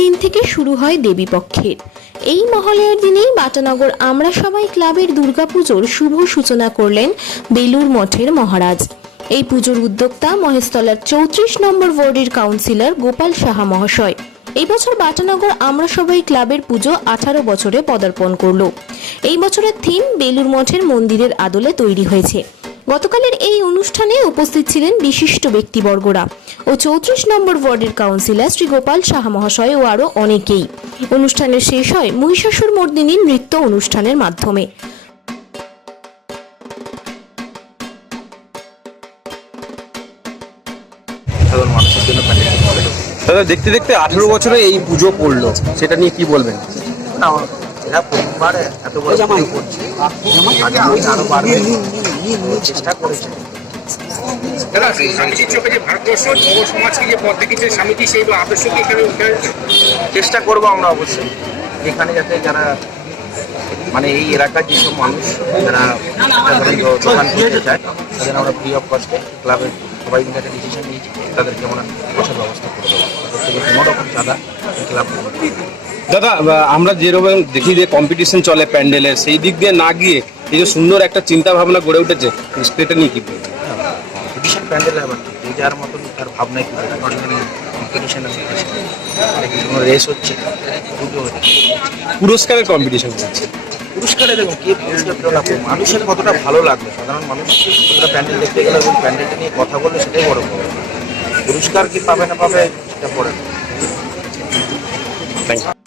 দিন থেকে শুরু হয় দেবীপক্ষের। এই মহালয়ার দিনেই বাটানগর আমরা সবাই ক্লাবের দুর্গাপুজোর শুভ সূচনা করলেন বেলুর মঠের মহারাজ। এই পুজোর উদ্যোক্তা মহেশতলার চৌত্রিশ নম্বর ওয়ার্ডের কাউন্সিলর গোপাল সাহা মহাশয়। এই বছর বাটানগর আমরা সবাই ক্লাবের পুজো আঠারো বছরে পদার্পণ করল। এই বছরের থিম বেলুর মঠের মন্দিরের আদলে তৈরি হয়েছে। গতকালের এই অনুষ্ঠানে উপস্থিত ছিলেন বিশিষ্ট ব্যক্তিবর্গরা ও চৌত্রিশ নম্বর ওয়ার্ডের কাউন্সিলর শ্রী গোপাল সাহা মহাশয় ও আরও অনেকেই। অনুষ্ঠানের শেষ হয় মহিষাসুর মর্দিনীর নৃত্য অনুষ্ঠানের মাধ্যমে। দাদা দেখতে দেখতে আঠেরো বছরে এই পুজো পড়ল। সেটা নিয়ে কি বলবেন? না এরা প্রথমবার এত বড় করছে। দিন আরও বাড়বে চেষ্টা করেছে দাদা চোখে যে ভারতবর্ষ যুব সমাজকে যে পথ দেখিয়েছে স্বামীজি সেই আদর্শকে এখানে উঠে চেষ্টা করব আমরা অবশ্যই। এখানে যাতে যারা মানে এই এলাকার যেসব মানুষ যারা দোকান করতে চায় তাদের আমরা ফ্রি অফ কস্টে ক্লাবের সবাই মিলে একটা ডিসিশন নিয়েছি তাদেরকে আমরা বসার ব্যবস্থা করে দেবো তাদের থেকে কোনো রকম চাঁদা ক্লাব দাদা আমরা যেরকম দেখি যে কম্পিটিশন চলে প্যান্ডেলের সেই দিক দিয়ে না গিয়ে এই যে সুন্দর একটা চিন্তা ভাবনা গড়ে উঠেছে সেটা নিয়ে কি? এডিশন প্যান্ডেল আবার যে যার মতন তার ভাবনায় কি কম্পিটিশন রেস হচ্ছে? পুরস্কারের কম্পিটিশন চলছে পুরস্কারে দেখুন, কে পুরস্কার মানুষের কতটা ভালো লাগবে? সাধারণ মানুষ প্যান্ডেল দেখতে গেলে এবং প্যান্ডেলটা নিয়ে কথা বললে সেটাই বড় খবর। পুরস্কার কি পাবে না পাবে, সেটা ইউ